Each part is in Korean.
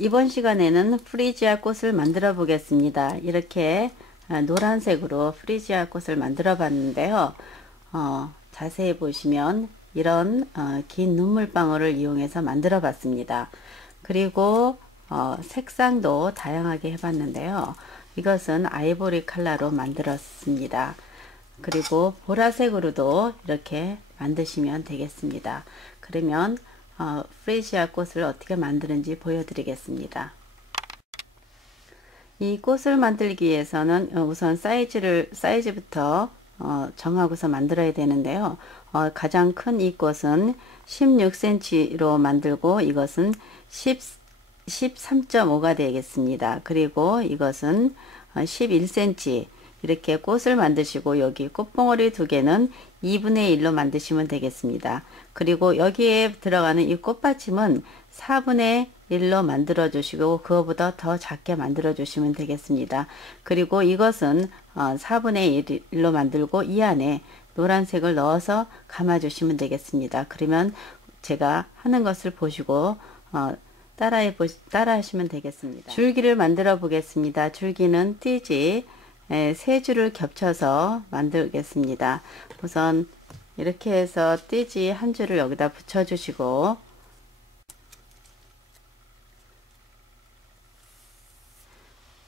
이번 시간에는 프리지아 꽃을 만들어 보겠습니다. 이렇게 노란색으로 프리지아 꽃을 만들어 봤는데요. 자세히 보시면 이런 긴 눈물방울을 이용해서 만들어 봤습니다. 그리고 색상도 다양하게 해봤는데요. 이것은 아이보리 컬러로 만들었습니다. 그리고 보라색으로도 이렇게 만드시면 되겠습니다. 그러면 프레시아 꽃을 어떻게 만드는지 보여드리겠습니다. 이 꽃을 만들기 위해서는 우선 사이즈부터 정하고서 만들어야 되는데요. 가장 큰 이 꽃은 16cm로 만들고 이것은 13.5가 되겠습니다. 그리고 이것은 11cm 이렇게 꽃을 만드시고 여기 꽃봉오리 두 개는 2분의 1로 만드시면 되겠습니다. 그리고 여기에 들어가는 이 꽃받침은 4분의 1로 만들어 주시고 그거보다 더 작게 만들어 주시면 되겠습니다. 그리고 이것은 4분의 1로 만들고 이 안에 노란색을 넣어서 감아 주시면 되겠습니다. 그러면 제가 하는 것을 보시고 따라 하시면 되겠습니다. 줄기를 만들어 보겠습니다. 줄기는 띠지 세 줄을 겹쳐서 만들겠습니다. 우선 이렇게 해서 띠지 한 줄을 여기다 붙여 주시고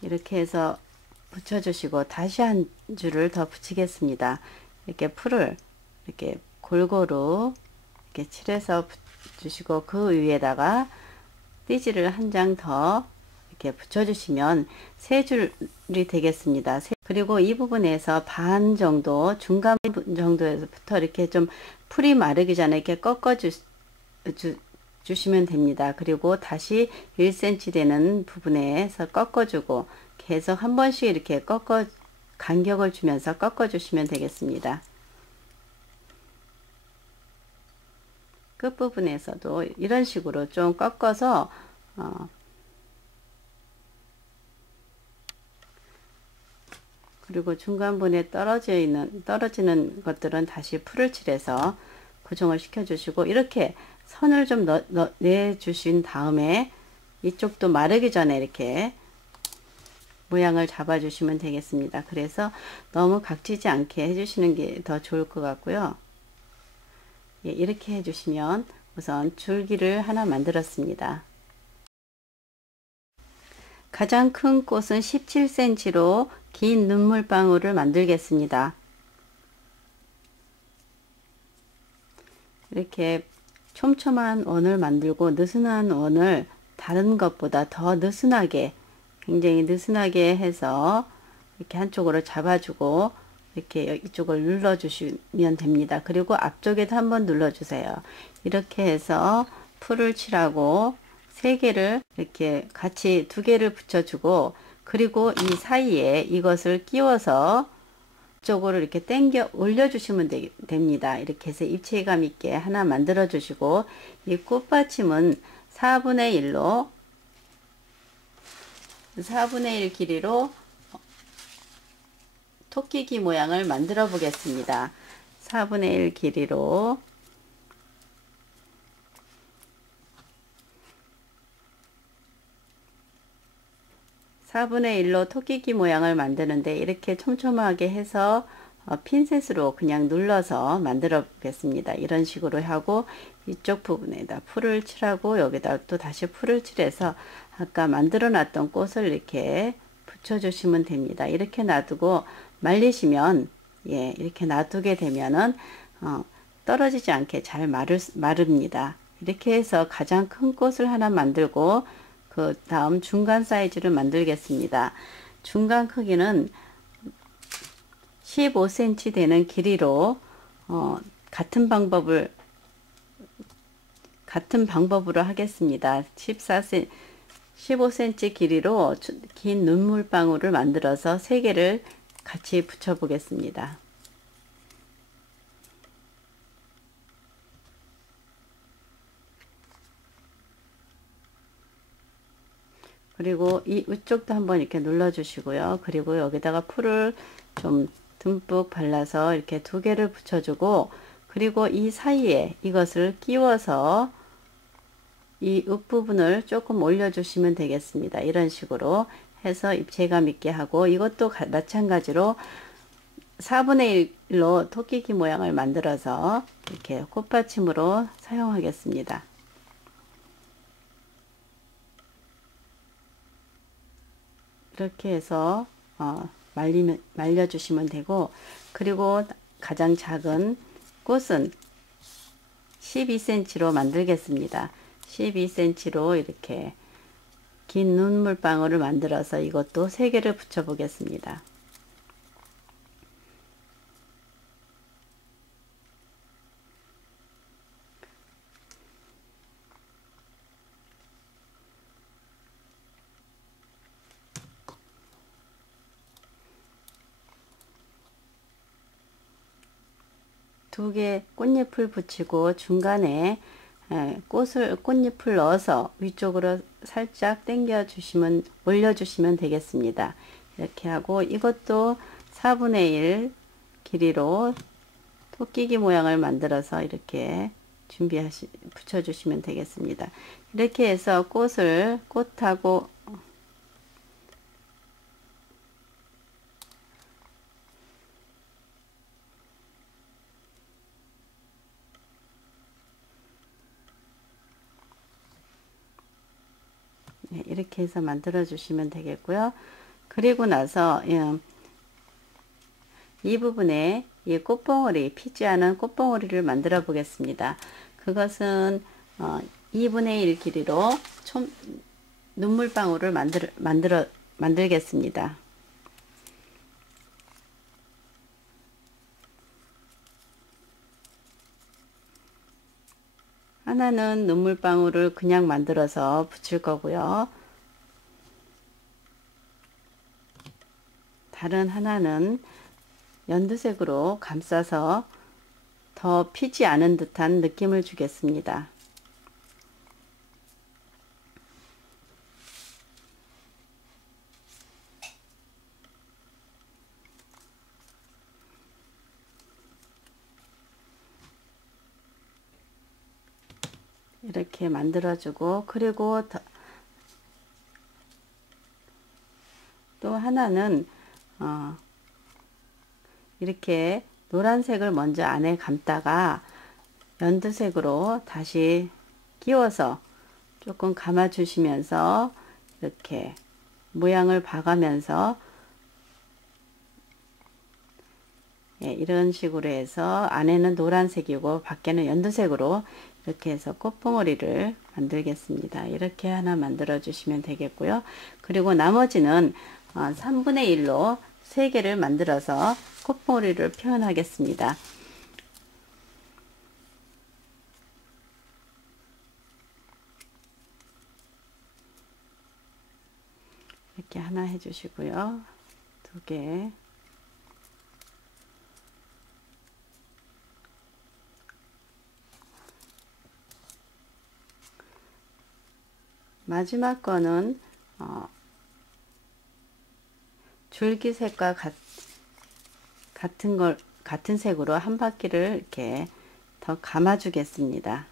이렇게 해서 붙여 주시고 다시 한 줄을 더 붙이겠습니다. 이렇게 풀을 이렇게 골고루 이렇게 칠해서 주시고 그 위에다가 띠지를 한 장 더 이렇게 붙여 주시면 세 줄이 되겠습니다. 그리고 이 부분에서 반 정도 중간 정도에서부터 이렇게 좀 풀이 마르기 전에 이렇게 꺾어 주시면 됩니다. 그리고 다시 1cm 되는 부분에서 꺾어주고 계속 한 번씩 이렇게 간격을 주면서 꺾어 주시면 되겠습니다. 끝부분에서도 이런 식으로 좀 꺾어서 그리고 중간부분에 떨어지는 것들은 다시 풀을 칠해서 고정을 시켜 주시고 이렇게 선을 좀 내 주신 다음에 이쪽도 마르기 전에 이렇게 모양을 잡아 주시면 되겠습니다. 그래서 너무 각지지 않게 해 주시는 게 더 좋을 것 같고요. 예, 이렇게 해 주시면 우선 줄기를 하나 만들었습니다. 가장 큰 꽃은 17cm로 긴 눈물방울을 만들겠습니다. 이렇게 촘촘한 원을 만들고 느슨한 원을 다른 것보다 더 느슨하게 굉장히 느슨하게 해서 이렇게 한쪽으로 잡아주고 이렇게 이쪽을 눌러 주시면 됩니다. 그리고 앞쪽에도 한번 눌러 주세요. 이렇게 해서 풀을 칠하고 세 개를 이렇게 같이 두 개를 붙여주고 그리고 이 사이에 이것을 끼워서 쪽으로 이렇게 당겨 올려주시면 됩니다. 이렇게 해서 입체감 있게 하나 만들어 주시고 이 꽃받침은 4분의 1 길이로 토끼귀 모양을 만들어 보겠습니다. 4분의 1 길이로 토끼귀 모양을 만드는데 이렇게 촘촘하게 해서 핀셋으로 그냥 눌러서 만들어 보겠습니다. 이런 식으로 하고 이쪽 부분에다 풀을 칠하고 여기다 또 다시 풀을 칠해서 아까 만들어 놨던 꽃을 이렇게 붙여 주시면 됩니다. 이렇게 놔두고 말리시면 이렇게 놔두게 되면은 떨어지지 않게 잘 마릅니다. 이렇게 해서 가장 큰 꽃을 하나 만들고 그 다음 중간 사이즈를 만들겠습니다. 중간 크기는 15cm 되는 길이로 같은 방법으로 하겠습니다. 15cm 길이로 긴 눈물방울을 만들어서 3개를 같이 붙여 보겠습니다. 그리고 이 위쪽도 한번 이렇게 눌러 주시고요. 그리고 여기다가 풀을 좀 듬뿍 발라서 이렇게 두 개를 붙여주고 그리고 이 사이에 이것을 끼워서 이 옆부분을 조금 올려주시면 되겠습니다. 이런 식으로 해서 입체감 있게 하고, 이것도 마찬가지로 4분의 1로 토끼기 모양을 만들어서 이렇게 꽃받침으로 사용하겠습니다. 이렇게 해서 말려주시면 되고, 그리고 가장 작은 꽃은 12cm로 만들겠습니다. 12cm로 이렇게 긴 눈물방울을 만들어서 이것도 3개를 붙여 보겠습니다. 두 개 꽃잎을 붙이고 중간에 꽃잎을 넣어서 위쪽으로 살짝 당겨 주시면, 올려주시면 되겠습니다. 이렇게 하고, 이것도 4분의 1 길이로 토끼기 모양을 만들어서 이렇게 붙여주시면 되겠습니다. 이렇게 해서 꽃하고 네, 이렇게 해서 만들어 주시면 되겠고요. 그리고 나서 이 부분에 이 꽃봉오리, 피지 않은 꽃봉오리를 만들어 보겠습니다. 그것은 2분의 1 길이로 눈물방울을 만들겠습니다. 하나는 눈물방울을 그냥 만들어서 붙일 거고요. 다른 하나는 연두색으로 감싸서 더 피지 않은 듯한 느낌을 주겠습니다. 이렇게 만들어주고, 그리고 또 하나는 이렇게 노란색을 먼저 안에 감다가 연두색으로 다시 끼워서 조금 감아 주시면서 이렇게 모양을 봐가면서 이런 식으로 해서 안에는 노란색이고 밖에는 연두색으로 이렇게 해서 꽃봉오리를 만들겠습니다. 이렇게 하나 만들어 주시면 되겠고요. 그리고 나머지는 3분의 1로 3개를 만들어서 꽃봉오리를 표현하겠습니다. 이렇게 하나 해주시고요. 2개. 마지막 거는 줄기색과 같은 색으로 한 바퀴를 이렇게 더 감아 주겠습니다.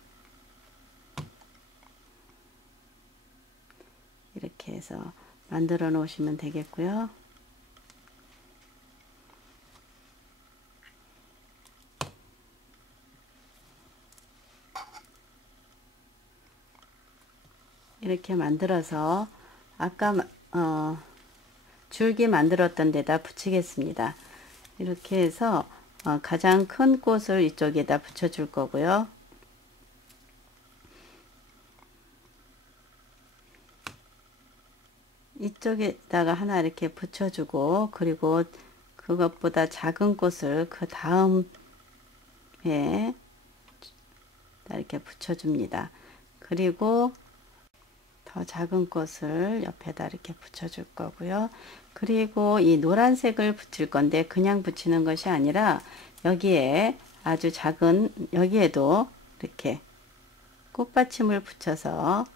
이렇게 해서 만들어 놓으시면 되겠고요. 이렇게 만들어서 아까 줄기 만들었던 데다 붙이겠습니다. 이렇게 해서 가장 큰 꽃을 이쪽에다 붙여 줄 거고요. 이쪽에다가 하나 이렇게 붙여주고, 그리고 그것보다 작은 꽃을 그 다음에 이렇게 붙여줍니다. 그리고 더 작은 꽃을 옆에다 이렇게 붙여줄 거고요. 그리고 이 노란색을 붙일 건데 그냥 붙이는 것이 아니라 여기에 아주 작은, 여기에도 이렇게 꽃받침을 붙여서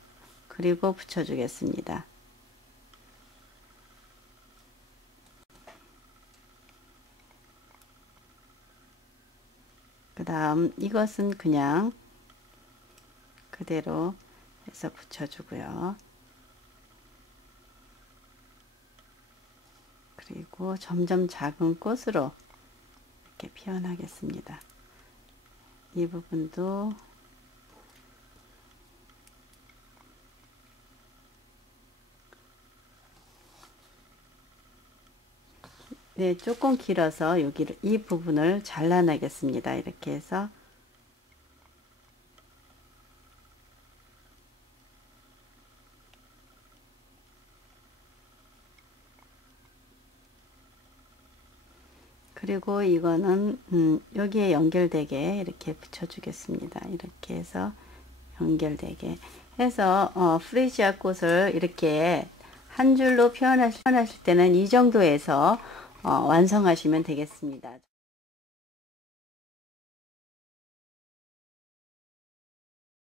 그리고 붙여주겠습니다. 그 다음 이것은 그냥 그대로 해서 붙여주고요. 그리고 점점 작은 꽃으로 이렇게 표현하겠습니다. 이 부분도 네, 조금 길어서 여기를 이 부분을 잘라내겠습니다. 이렇게 해서 그리고 이거는 여기에 연결되게 이렇게 붙여주겠습니다. 이렇게 해서 연결되게 해서 프레시아 꽃을 이렇게 한 줄로 표현하실 때는 이 정도에서 완성하시면 되겠습니다.